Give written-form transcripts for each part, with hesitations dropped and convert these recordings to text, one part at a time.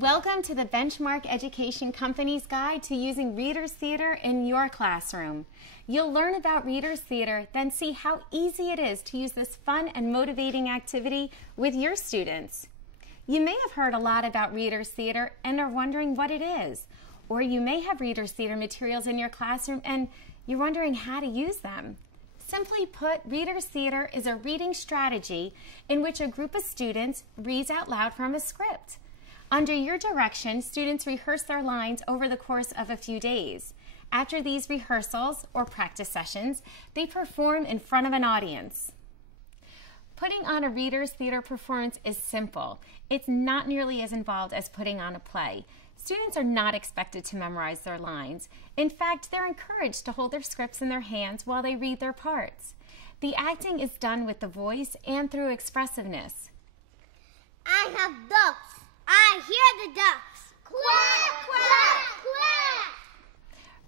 Welcome to the Benchmark Education Company's Guide to Using Reader's Theater in your classroom. You'll learn about Reader's Theater, then see how easy it is to use this fun and motivating activity with your students. You may have heard a lot about Reader's Theater and are wondering what it is. Or you may have Reader's Theater materials in your classroom and you're wondering how to use them. Simply put, Reader's Theater is a reading strategy in which a group of students reads out loud from a script. Under your direction, students rehearse their lines over the course of a few days. After these rehearsals or practice sessions, they perform in front of an audience. Putting on a Reader's Theater performance is simple. It's not nearly as involved as putting on a play. Students are not expected to memorize their lines. In fact, they're encouraged to hold their scripts in their hands while they read their parts. The acting is done with the voice and through expressiveness. I have ducks. I hear the ducks. Quack, quack, quack.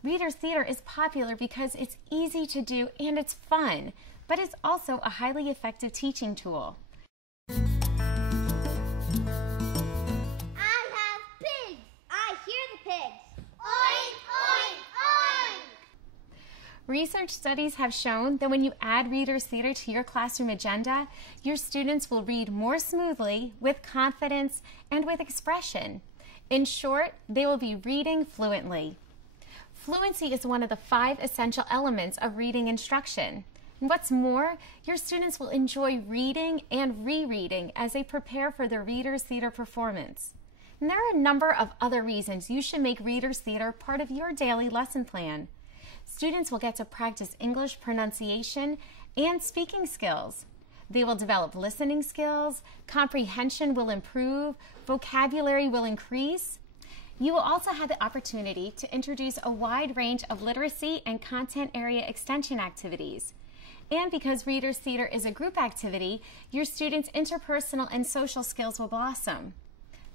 Reader's Theater is popular because it's easy to do and it's fun, but it's also a highly effective teaching tool. I have pigs. I hear the pigs. Oink, oink, oink. Research studies have shown that when you add Reader's Theater to your classroom agenda, your students will read more smoothly, with confidence, and with expression. In short, they will be reading fluently. Fluency is one of the 5 essential elements of reading instruction. And what's more, your students will enjoy reading and rereading as they prepare for their Reader's Theater performance. And there are a number of other reasons you should make Reader's Theater part of your daily lesson plan. Students will get to practice English pronunciation and speaking skills. They will develop listening skills, comprehension will improve, vocabulary will increase. You will also have the opportunity to introduce a wide range of literacy and content area extension activities. And because Reader's Theater is a group activity, your students' interpersonal and social skills will blossom.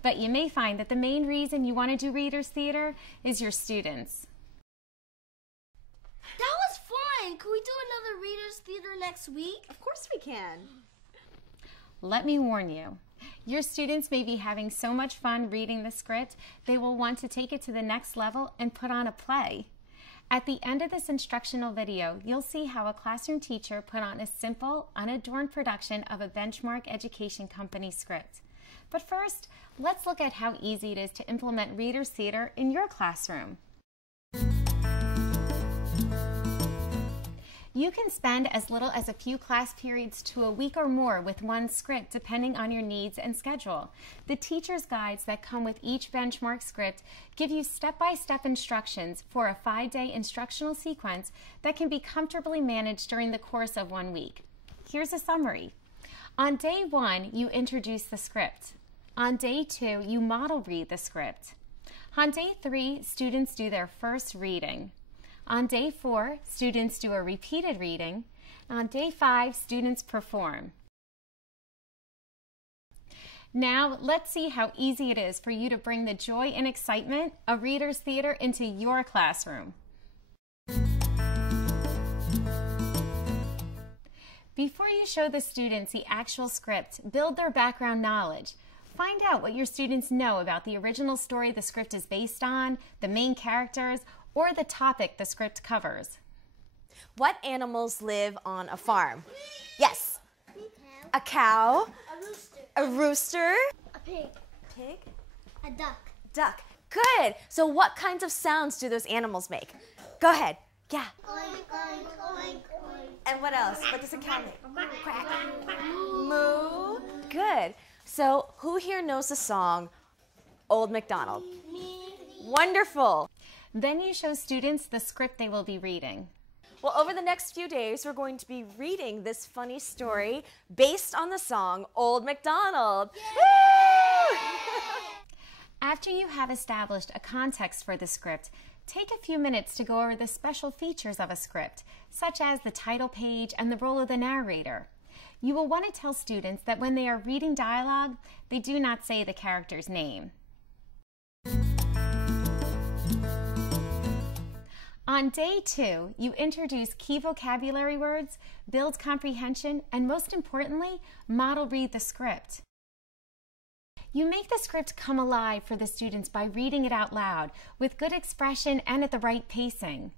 But you may find that the main reason you want to do Reader's Theater is your students. That was fun. Could we do another Reader's Theater next week? Of course we can. Let me warn you, your students may be having so much fun reading the script, they will want to take it to the next level and put on a play. At the end of this instructional video, you'll see how a classroom teacher put on a simple, unadorned production of a Benchmark Education Company script. But first, let's look at how easy it is to implement Reader's Theater in your classroom. You can spend as little as a few class periods to a week or more with one script, depending on your needs and schedule. The teacher's guides that come with each Benchmark script give you step-by-step instructions for a 5-day instructional sequence that can be comfortably managed during the course of 1 week. Here's a summary. On day 1, you introduce the script. On day 2, you model read the script. On day 3, students do their first reading. On day 4, students do a repeated reading. On day 5, students perform. Now, let's see how easy it is for you to bring the joy and excitement of Reader's Theater into your classroom. Before you show the students the actual script, build their background knowledge. Find out what your students know about the original story the script is based on, the main characters, or the topic the script covers. What animals live on a farm? Yes. A cow. A rooster. A rooster. A pig. Pig. A duck. Duck. Good. So what kinds of sounds do those animals make? Go ahead. Yeah. Oink, oink, oink, oink. And what else? What does a cow make? Quack. Moo. Good. So who here knows the song Old MacDonald? Me. Wonderful. Then you show students the script they will be reading. Well, over the next few days, we're going to be reading this funny story based on the song Old MacDonald. Woo! After you have established a context for the script, take a few minutes to go over the special features of a script, such as the title page and the role of the narrator. You will want to tell students that when they are reading dialogue, they do not say the character's name. On day 2, you introduce key vocabulary words, build comprehension, and most importantly, model read the script. You make the script come alive for the students by reading it out loud with good expression and at the right pacing.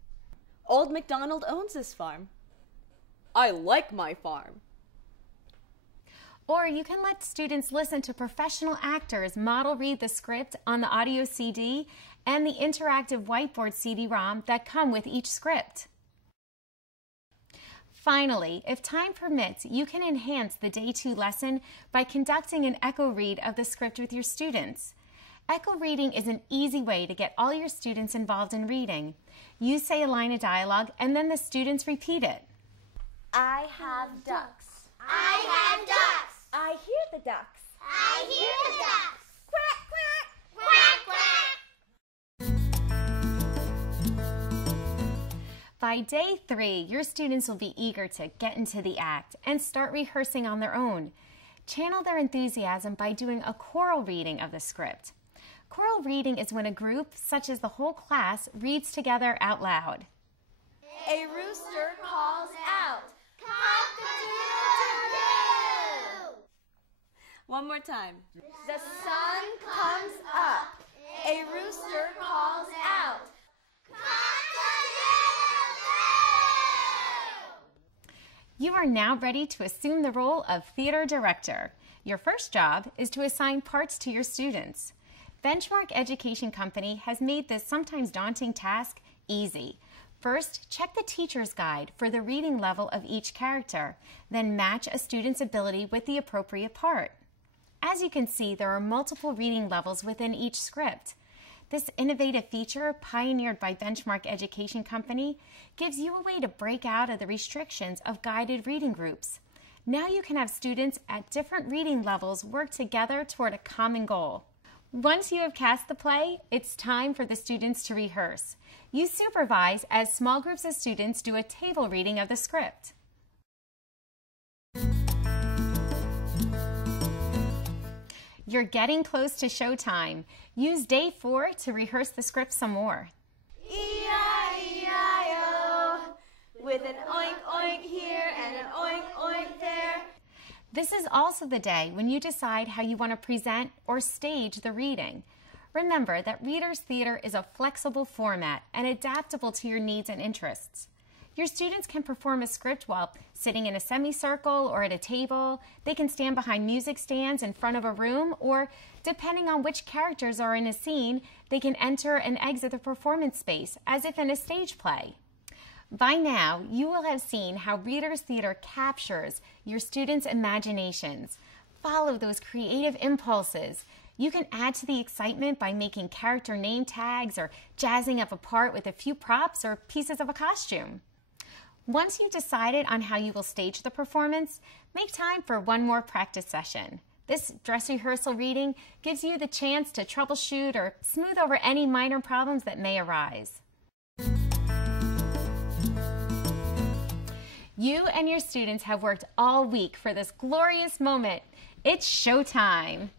Old MacDonald owns this farm. I like my farm. Or you can let students listen to professional actors model read the script on the audio CD and the interactive whiteboard CD-ROM that come with each script. Finally, if time permits, you can enhance the Day 2 lesson by conducting an echo read of the script with your students. Echo reading is an easy way to get all your students involved in reading. You say a line of dialogue and then the students repeat it. I have ducks. I have ducks. I hear the ducks. I hear the ducks. Quack, quack. By Day 3, your students will be eager to get into the act and start rehearsing on their own. Channel their enthusiasm by doing a choral reading of the script. Choral reading is when a group, such as the whole class, reads together out loud. A rooster calls out. Cock-a-doodle-doo. One more time. The sun comes up. A rooster calls out. Cock-a-doodle-doo. You are now ready to assume the role of theater director. Your first job is to assign parts to your students. Benchmark Education Company has made this sometimes daunting task easy. First, check the teacher's guide for the reading level of each character, then match a student's ability with the appropriate part. As you can see, there are multiple reading levels within each script. This innovative feature, pioneered by Benchmark Education Company, gives you a way to break out of the restrictions of guided reading groups. Now you can have students at different reading levels work together toward a common goal. Once you have cast the play, it's time for the students to rehearse. You supervise as small groups of students do a table reading of the script. You're getting close to showtime. Use Day 4 to rehearse the script some more. E-I-E-I-O, with an oink oink here and an oink oink there. This is also the day when you decide how you want to present or stage the reading. Remember that Reader's Theater is a flexible format and adaptable to your needs and interests. Your students can perform a script while sitting in a semicircle or at a table. They can stand behind music stands in front of a room, or depending on which characters are in a scene, they can enter and exit the performance space as if in a stage play. By now, you will have seen how Reader's Theater captures your students' imaginations. Follow those creative impulses. You can add to the excitement by making character name tags or jazzing up a part with a few props or pieces of a costume. Once you've decided on how you will stage the performance, make time for one more practice session. This dress rehearsal reading gives you the chance to troubleshoot or smooth over any minor problems that may arise. You and your students have worked all week for this glorious moment. It's showtime.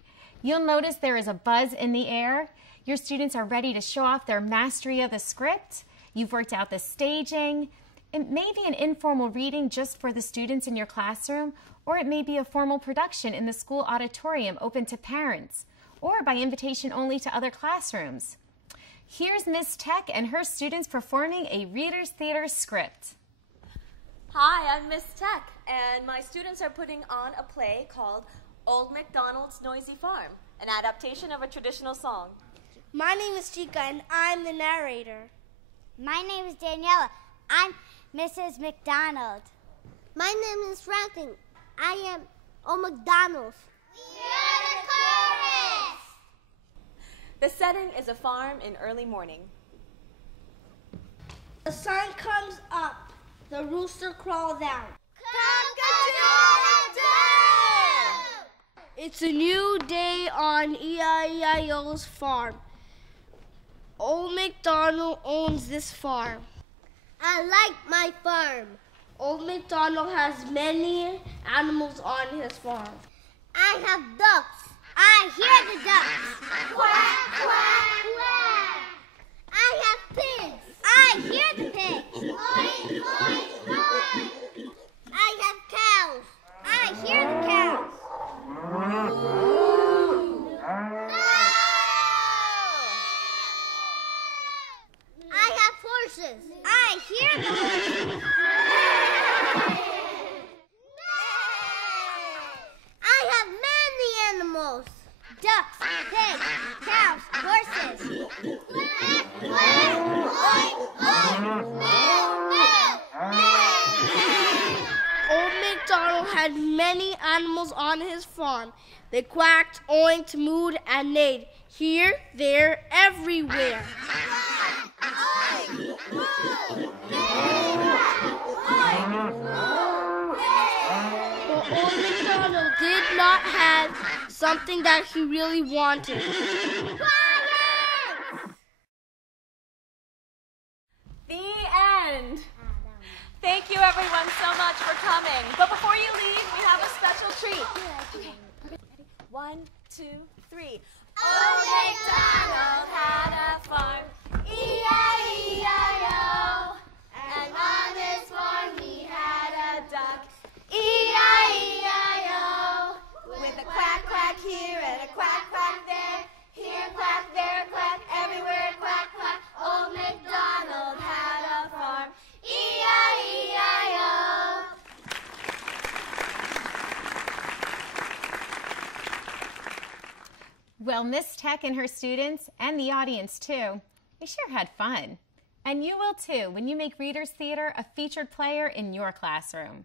You'll notice there is a buzz in the air. Your students are ready to show off their mastery of the script. You've worked out the staging. It may be an informal reading just for the students in your classroom, or it may be a formal production in the school auditorium open to parents, or by invitation only to other classrooms. Here's Miss Tech and her students performing a Reader's Theater script. Hi, I'm Miss Tech, and my students are putting on a play called Old MacDonald's Noisy Farm, an adaptation of a traditional song. My name is Chica, and I'm the narrator. My name is Daniela. I'm Mrs. McDonald. My name is Franklin. I am Old MacDonald. We're the chorus! The setting is a farm in early morning. The sun comes up. The rooster crawls out. Cock-a-doodle-doo! It's a new day on E-I-E-I-O's farm. Old MacDonald owns this farm. I like my farm. Old MacDonald has many animals on his farm. I have ducks. I hear the ducks. Quack, quack, quack. I have pigs. I hear the pigs. Oink, oink, oink. I have cows. I hear the cows. I have many animals. Ducks, pigs, cows, horses. Old MacDonald had many animals on his farm. They quacked, oinked, mooed, and neighed. Here, there, everywhere. But Old MacDonald did not have something that he really wanted. The end. Thank you everyone so much for coming. But before you leave, we have a special treat. Okay, ready? 1, 2, 3. Old MacDonald had a farm, E-I-E-I-O. And on this farm he had a duck, E-I-E-I-O. With a quack, quack here and a quack, quack there. Here quack, there quack, everywhere quack, quack. Old MacDonald had a farm, E-I-E-I-O. Well, Miss Tech and her students, and the audience too, they sure had fun. And you will too when you make Readers Theater a featured player in your classroom.